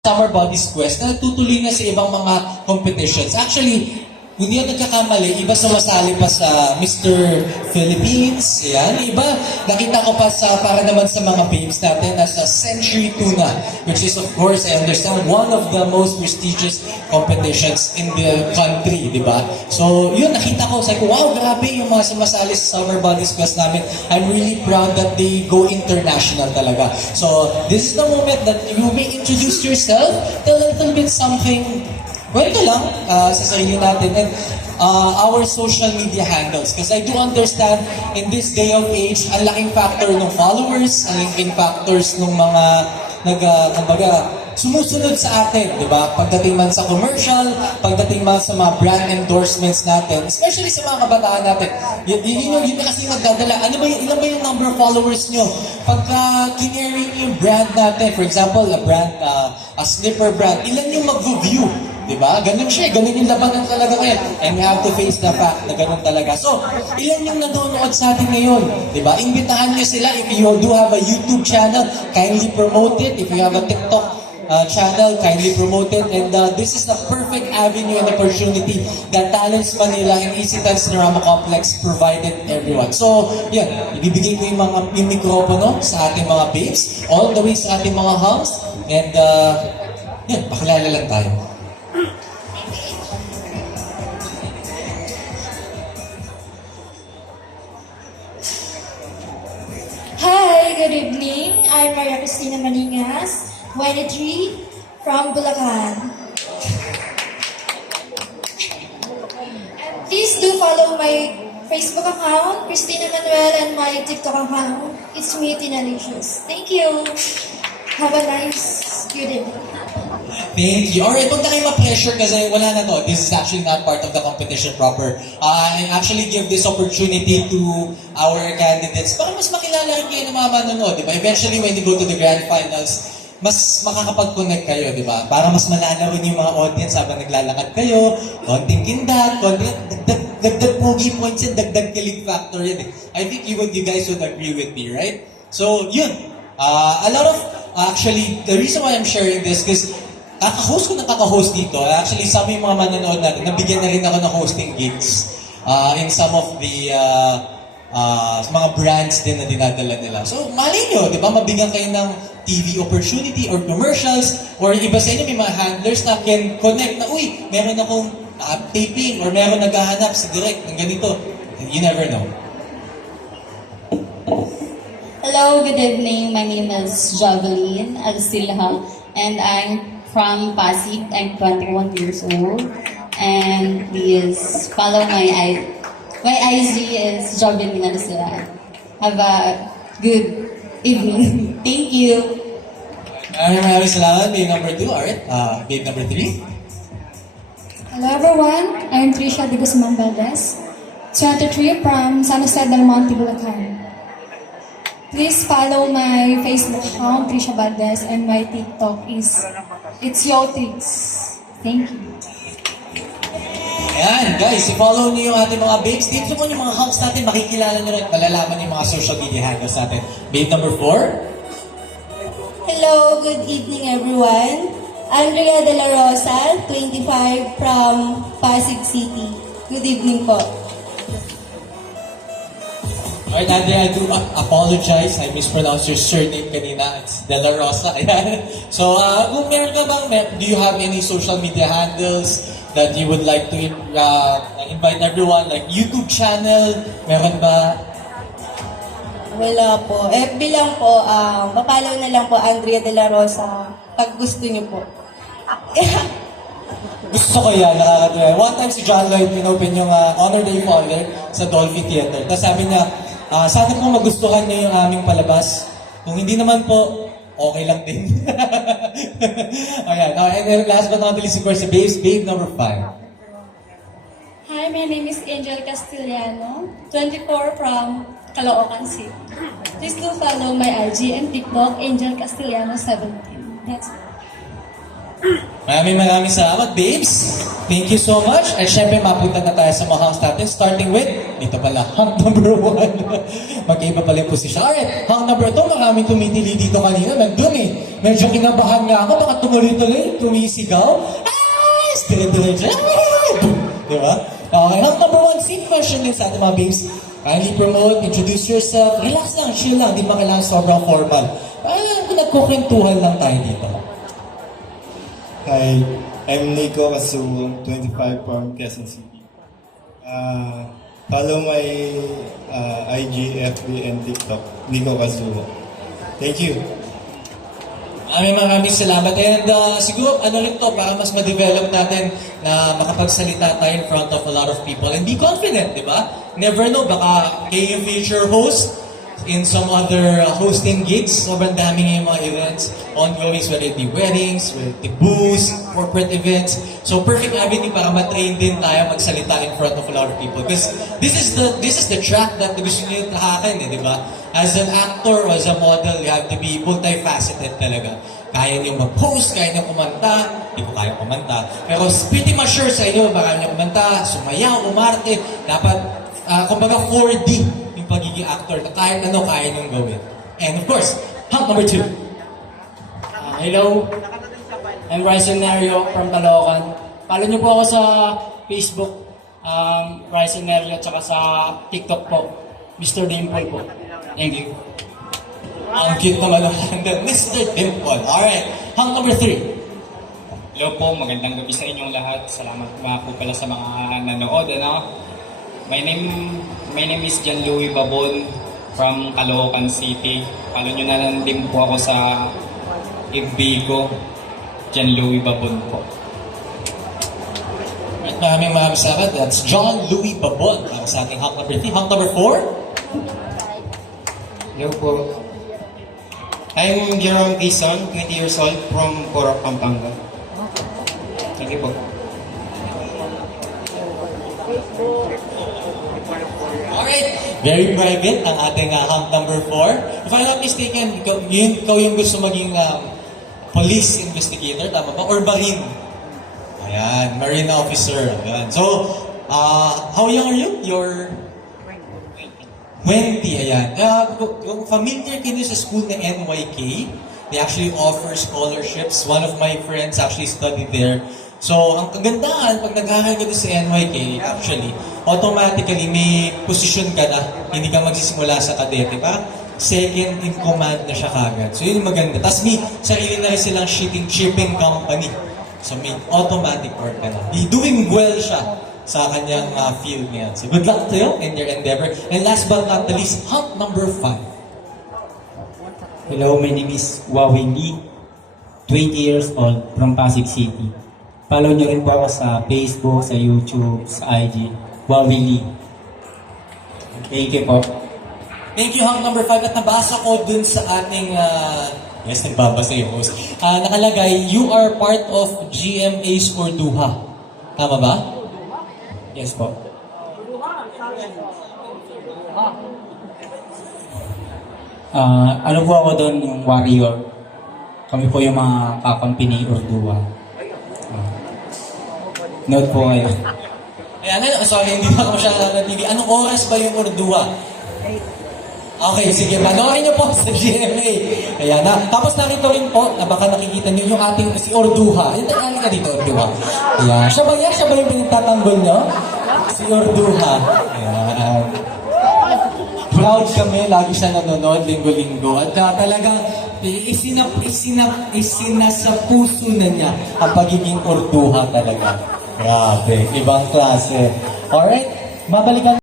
Summer Bodies Quest na natutuloy na sa ibang mga competitions. Actually, hindi ako nagkakamali, iba sumasali pa sa Mr. Philippines, yan. Iba, nakita ko pa sa, para naman sa mga babes natin, nasa Century Tuna, which is of course, I understand, one of the most prestigious competitions in the country, di ba? So, yun, nakita ko, sabi ko, wow, grabe yung mga sumasali sa Summer Bodies Quest namin. I'm really proud that they go international talaga. So, this is the moment that you may introduce yourself, tell a little bit something. Kwento lang sa sarili natin and our social media handles. Because I do understand in this day of age, ang laking factor ng followers, ang laking factors ng mga kumbaga, sumusunod sa atin, di ba? Pagdating man sa commercial, pagdating man sa mga brand endorsements natin, especially sa mga kabataan natin, yun kasi nagdadala. Ilan ba yung number of followers nyo? Pagka kinary nyo yung brand natin, for example, a slipper brand, ilan yung mag-view? Diba? Ganun siya, ganun yung labanan talaga ngayon. And we have to face the fact na ganun talaga. So, ilan yung nanonood sa atin ngayon? Diba? Imbitahan niyo sila. If you do have a YouTube channel, kindly promote it. If you have a TikTok channel, kindly promote it. And this is the perfect avenue and opportunity that Talents Manila and Easy Panorama Complex provided everyone. So, yan, ibibigay ko yung mikropono sa ating mga babes, all the way sa ating mga Hunks. And, yan, pakilala lang tayo. Hi, good evening. I'm Maria Cristina Maningas, 23, from Bulacan. And please do follow my Facebook account, Cristina Manuel, and my TikTok account. It's me, Tinalicious. Thank you. Have a nice, good evening. Thank you. Alright, huwag na kayo ma-pressure kasi wala na to. This is actually not part of the competition proper. I actually give this opportunity to our candidates para mas makilala rin kayo ng mga manonood, di ba? Eventually, when you go to the grand finals, mas makakapag-connect kayo, di ba? Para mas malalawin yung mga audience habang naglalakad kayo, konting kindat, konting dagdag pogi points yan, dagdag kilig factor yan. I think you guys would agree with me, right? So, yun. A lot of, actually, the reason why I'm sharing this is kaka-host ko na kaka-host dito. Actually, sabi yung mga manonood natin, nabigyan na rin ako ng hosting gigs in some of the mga brands din na dinadala nila. So, malay nyo, di ba, mabigyan kayo ng TV opportunity or commercials or iba sa inyo, may mga handlers na can connect na, uy, meron akong taping or meron naghahanap sa direct ng ganito. You never know. Hello, good evening. My name is Javeline Alcilha, and I'm from Pasig. I'm 21 years old, and please follow my IG is Javeline Alcilha. Have a good evening. Thank you. Maraming salamat. Babe number 2. Alright. Babe number 3. Hello everyone, I'm Trisha de Guzman Valdez, 23 from San Jose del Monte, Bulacan. Please follow my Facebook account, Trisha Valdez, and my TikTok is It's Yotrix. Thank you. Ayan, guys, i-follow niyo yung ating mga babes. Dito mo yung mga Hunks natin, makikilala nyo rin, malalaman yung mga social media handles natin. Babe number 4. Hello, good evening everyone. Andrea De La Rosa, 25, from Pasig City. Good evening po. Alright, Andrea, I do apologize. I mispronounced your surname kanina. It's De La Rosa. Ayan. So, kung meron ka bang, do you have any social media handles that you would like to invite everyone? Like YouTube channel? Meron ba? Wala po. FB lang po. Papalaw na lang po Andrea De La Rosa pag gusto niyo po. Gusto ko yan, nakakatuwa. One time si John Lloyd pinopen yung Honor Day Father sa Dolphy Theater. Tapos sabi niya, sana po magustuhan niyo yung aming palabas. Kung hindi naman po, okay lang din. Ayan. And then last but not least, of course, babe number 5. Hi, my name is Angel Castellano, 24 from Caloocan City. Please do follow my IG and TikTok, Angel Castellano 17. That's it. Maraming salamat, babes. Thank you so much. At syempre, mapunta na tayo sa mga hunks natin. Starting with, dito pala, hunk number 1. Mag-iba pala yung position. Alright, hunk number 2, maraming tumitili dito kanina. Nandun eh. Medyo kinabahan nga ako, baka tumuloy-tuloy, tumisigaw. Ah! Dire-dire dyan. Diba? Okay, hunk number 1, same question din sa ating mga babes. Kindly promote, introduce yourself. Relax lang, chill lang. Di ba kailangan sobrang formal. Nagkukwentuhan lang tayo dito. Hi, I'm Nico Kasuo, 25 from Quezon City. Follow my IG, FB, and TikTok, Nico Kasuo. Thank you. Maraming salamat. And siguro, rin to, para mas ma-develop natin na makapagsalita tayo in front of a lot of people and be confident, di ba? Never know, baka kayo yung future host in some other hosting gigs. Sobrang dami ngayong mga events, ongoing, whether it be weddings, whether it be booths, corporate events. So perfect avenue para ma-train din tayo magsalita in front of a lot of people. Because this is the track that gusto nyo tahakin, di ba? As an actor or as a model, you have to be multifaceted talaga. Kaya nyo mag-host, kaya nyo kumanta, hindi ko kaya kumanta. Pero pretty much sure sa inyo, baka nyo kumanta, sumayaw, umarte, dapat, kumbaga 4D pagiging actor na kahit ano kaya niyong gawin. And of course, hunk number 2. Hello, I'm Ryzen Nario from Caloocan. Follow niyo po ako sa Facebook, Ryzen Nario, at saka sa TikTok po, Mr. Dimple po. Thank you. Ang cute naman ng handle, Mr. Dimple. Alright, hunk number 3. Hello po, magandang gabi sa inyong lahat. Salamat mga po pala sa mga nanood. My name is John Louis Babon from Caloocan City. Follow nyo na lang din po ako sa FB ko, John Louis Babon po. At maraming salamat. That's John Louis Babon. Para sa ating hunk number 3. Hunk number 4. Hello po. I'm Jerome Quezon, 20 years old from Corok, Pampanga. Thank you po. Alright, very private ang ating hunk number 4. If I'm not mistaken, ikaw yung gusto maging police investigator, tama ba? Or marine? Ayan, marine officer. Ayan. So, how young are you? You're 20, ayan. Kung familiar kayo sa school na NYK, they actually offer scholarships. One of my friends actually studied there. So, ang kagandahan, pag nag-aaral ka sa NYK, actually, automatically may position ka na, hindi ka magsisimula sa kadete, ba? Second in command na siya kagad. So, yun yung maganda. Tapos may sarili na rin silang shipping company. So, may automatic work ka na. Doing well siya sa kanyang field niya. So, good luck to you in your endeavor. And last but not the least, hunk number 5. Hello, my name is Wawi Lee, 20 years old from Pasig City. Follow nyo rin po ako sa Facebook, sa YouTube, sa IG, Wawi Lee. Thank you po. Thank you, hunk number 5. At nabasa ko dun sa ating, yes, nagbabasa yung host. Nakalagay, you are part of GMA's Orduha. Tama ba? Yes po. Ano po ako doon, yung warrior. Kami po yung mga kakampi ni Orduha. Note po kayo. Ayan, sorry, hindi na ako masyadong na TV. Anong oras ba yung Orduha? Okay, sige, panoorin niyo po sa GMA. Ayan na. Tapos narito rin po, na baka nakikita niyo yung ating si Orduha. Ayan, nagkali ka dito, Orduha. Ayan, siya ba yan? Siya ba yung pinagtatanggol niyo? Si Orduha. Ayan. Proud kami, lagi siya nanonood, linggo-linggo. At talagang isinasa puso na niya ang pagiging Orduha talaga. Grabe, ibang klase. Alright, babalikan